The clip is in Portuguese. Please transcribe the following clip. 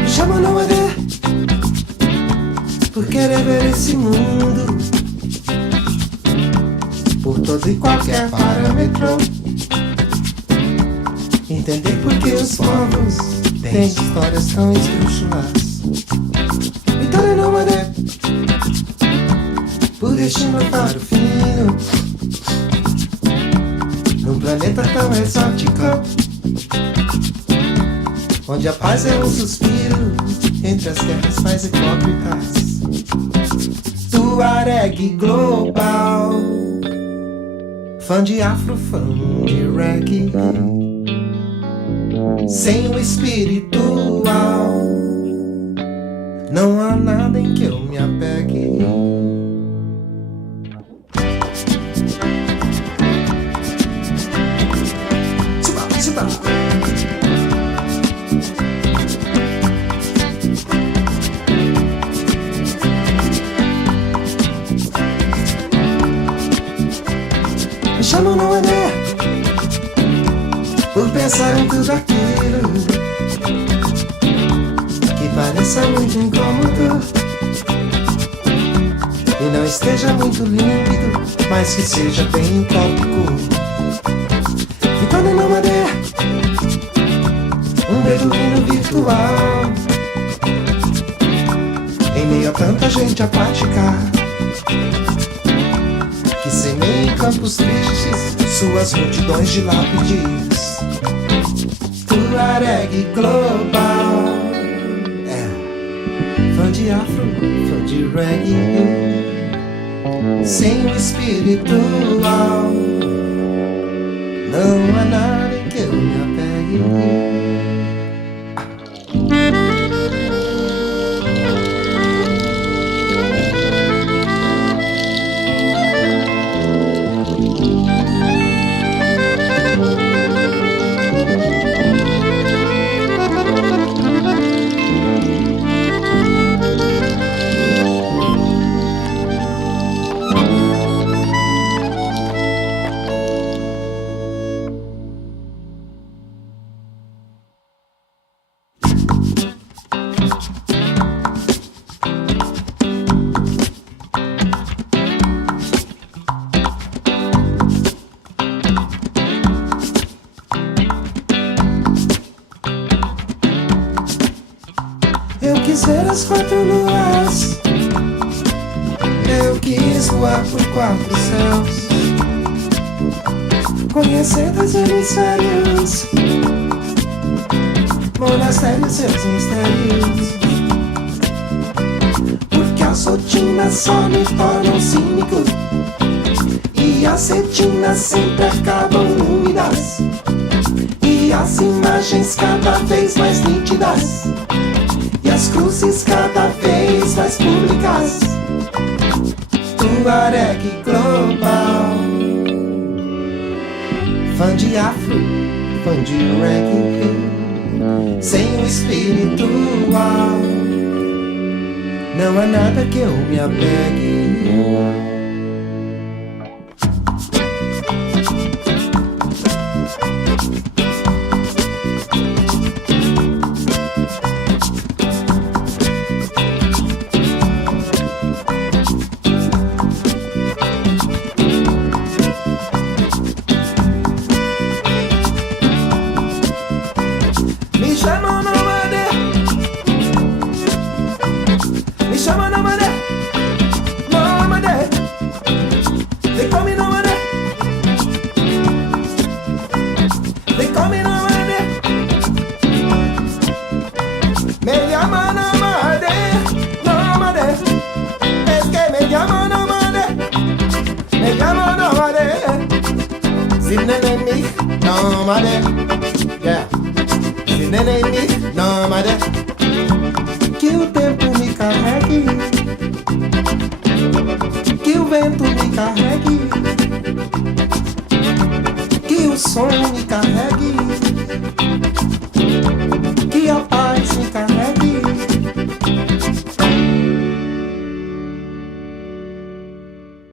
Me chamam Nomade por querer ver esse mundo por todo e qualquer parâmetro. Entender por que os povos têm histórias tão esdrúxulas. Então é Nomade por destino faro fino num planeta tão exótico, onde a paz é um suspiro entre as guerras mais hipócritas. Tuareg global, fã de afro, fã de reggae, sem o espiritual não há nada em que eu me apegue. Me chamam Nomade por pensar em tudo aquilo que pareça muito incômodo e não esteja muito límpido, mas que seja bem utópico. Então é Nomade, um beduíno virtual em meio a tanta gente apática que semeia em campos tristes suas multidões de lápides. Tuareg global, fã de afro, fã de reggae, sem o espiritual não há nada em que eu me apegue. Eu quis ver as 4 luas, eu quis voar por 4 céus, conhecer 2 hemisférios, monastérios, seus mistérios. Porque as rotinas só me tornam cínico e as retinas sempre acabam úmidas e as imagens cada vez mais nítidas e as cruzes cada vez mais públicas. Tuareg global, fã de afro, fã de reggae, sem o espiritual não há nada que eu me apegue. Me chamam Nomade, me chamam Nomade, Nomade, they call me Nomade, they call me Nomade, me llaman Nomade, Nomade, es que me llaman Nomade, me llaman Nomade, sin enemy, Nomade, yeah. Neném, Nomade, que o tempo me carregue, que o vento me carregue, que o som me carregue.